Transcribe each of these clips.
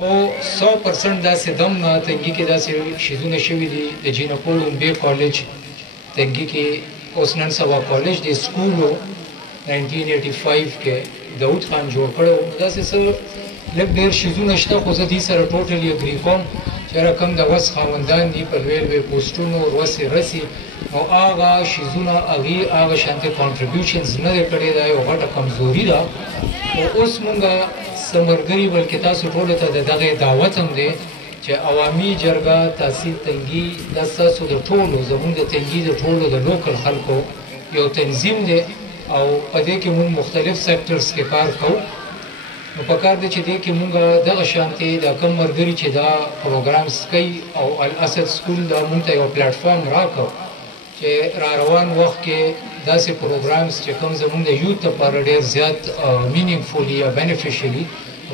او 100% داسې دم نه تنګي کې داسې شیزونه شوي دي د جینکو لومبۍ کالج تنګي کې اوس نن سبا کالج د سکولو 1985 کې داود خان جوړ کړی و. داسې څه لږ ډېر شیزونه شته خو زه دې سره ټوټلي اګري کوم چې رقم د وس خاوندان دي په لوی لوی پوسټونو وسې رسي نو هغه شیزونه هغې هغه شانتې کانټریبیوشنز نه دی کړی دا یو غټه کمزوري ده. او اوس مونږ څه ملګري بلکې تاسو ټولو ته د دغې دعوت هم دی چې عوامي جرګه تحصیل تنګي دا ستاسو د ټولو زموږ د تنګي د ټولو د لوکل خلکو یو تنظیم دی او په دې کې مونږ مختلف سیکټرز کې کار کوو. نو پکار دی چې دې کې مونږ دغه شانتې دا کم ملګري چې دا پروګرامز کوي او الاسد سکول دا مونږ ته یو پلیټفارم راکړ چې را روان وخت کې داسې پروګرامز چې کوم زموږ د یوت لپاره ډېر زیات مینینګفولي یا بینیفیشلي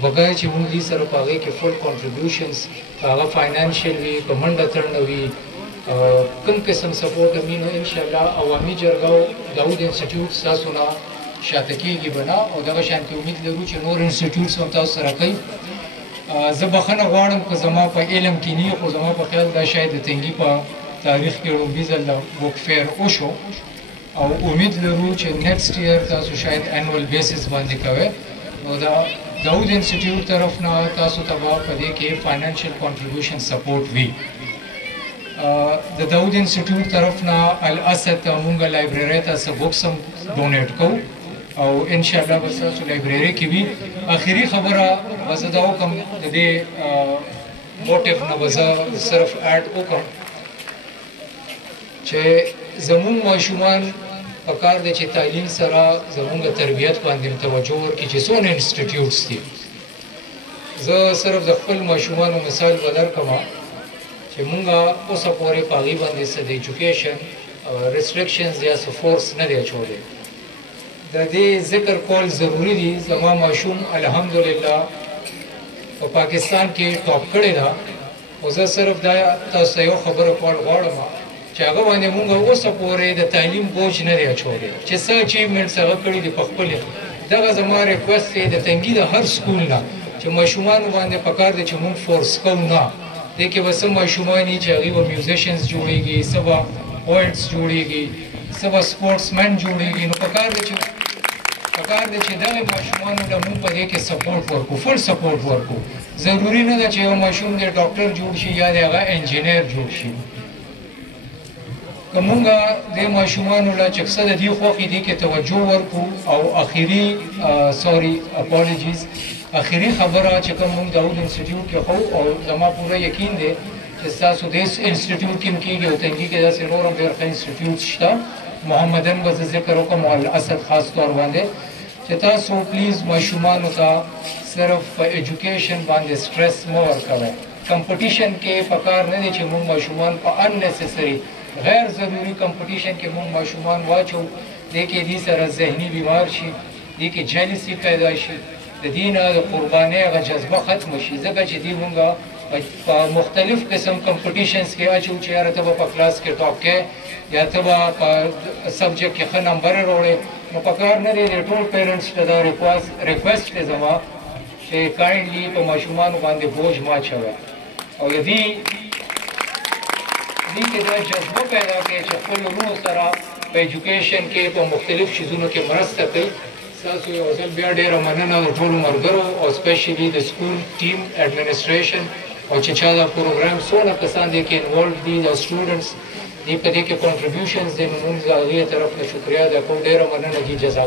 پکار چې مونږ دې سره په هغې کې فل کانټریبیوشنز هغه فاینانشل وي که منډه تړنه وي کوم قسم سپورټ وي نو انشاءالله عوامي جرګه داود انسټیټیوټ ستاسو نه شاته کېږي به نه او دغه شانتې امید لرو چې نور انسټیټیوټس هم تاسو سره کوي. زه بخښنه غواړم که زما په علم کې نه خو زما په خیال دا شاید د تنګي په تاریخ کې لومبي ځل بک فیر وشو او امید لرو چې نیکسټ ایئر تاسو شاید انوال بیسس باندې کوئ. نو دا داود انسټیټیوټ طرف نه تاسو ته به په دې کې فاینانشل کانټریبیوشن سپورټ وي. د داود انسټیټیوټ طرف نه الاسد ته مونږ لایبررۍ ته څه بکس هم ډونیټ کوو او انشاءالله به ستاسو لایبررۍ کې وي. آخري خبره به زه دا وکړم د دې موټیف نه به زه صرف اډ وکړم چې زموږ ماشومان پکار دی چې تعلیم سره زموږ تربیت باندې توجه ورکړي چې څونه انسټیټیوټس دي. زه صرف د خپل ماشومانو مثال به درکړم چې مونږ اوسه پورې په هغې باندې څه د ایجوکیشن ریسټرکشنز یا څه فورس نه دی اچولی. د دې ذکر کول ضروري دي زما ماشوم الحمدلله په پاکستان کې ټاپ کړې ده خو زه صرف دا تاسو ته یو خبره کول غواړم چې هغه باندې مونږ اوسه پورې د تعلیم بوج نه دی اچولی چې څه اچیومنټس هغه کړي دي په خپلې. دغه زما ریکوست دی د تنګي د هر سکول نه چې ماشومانو باندې پکار دی چې مونږ فورس کوو نه. دې کې به څه ماشومان وي چې هغوی به میوزیشنز جوړېږي څه به پویټس جوړېږي څه به سپورټس مین جوړېږي. نو پکار دی چې دغې ماشومانو له مونږ په دې کې سپورټ ورکړو فل سپورټ ورکړو. ضروري نه ده چې یو ماشوم د ډاکټر جوړ شي یا د هغه انجینیر جوړ شي. که مونږ دې ماشومانو له چې څه د دې خوښې دې کې توجه ورکړو او اخري خبره چې کوم مونږ داود انسټیټیوټ کې خو او زما پوره یقین دی چې ستاسو دې انسټیټیوټ کې هم کېږي او تنګي کې داسې نور هم ډېر ښه انسټیټیوټس شته. محمدن به زه ذکر وکړم او الاسد خاص طور باندې چې تاسو پلیز ماشومانو ته صرف په ایجوکیشن باندې سټرس مه ورکوئ. کمپټیشن کې پکار نه دی چې مونږ ماشومان په اننیسسري غیر ضروري کمپټیشن کې مونږ ماشومان واچو دې کې دې سره ذهني بیمار شي دې کې جیلسي پیدا شي د دې نه د قربانۍ هغه جذبه ختمه شي. ځکه چې دې مونږ په مختلف قسم کمپټیشنز کې اچو چې یاره ته به په کلاس کې ټاپ کې یا ته به په سبجیکټ کې ښه نمبرې راوړې. نو پکار نه دی د ټول پیرنټس ته دا ریکویسټ دی زما چې کایندلي په ماشومانو باندې بوج مه اچوئ او دې کې دا جذبه پیدا کړئ چې خپل وروڼو سره په ایجوکیشن کې په مختلف چیزونو کې مرسته کوي. ستاسو یو ځل بیا ډېره مننه د ټولو ملګرو او سپیشلي د سکول ټیم ایډمنسټریشن او چې چا دا پروګرام څونه کسان دې کې انوالو دي د سټوډنټس دې په دې کې کانټریبیوشنز دي نو مونږ د هغې طرف نه شکریه ادا کوو. ډېره مننه دي. جزاک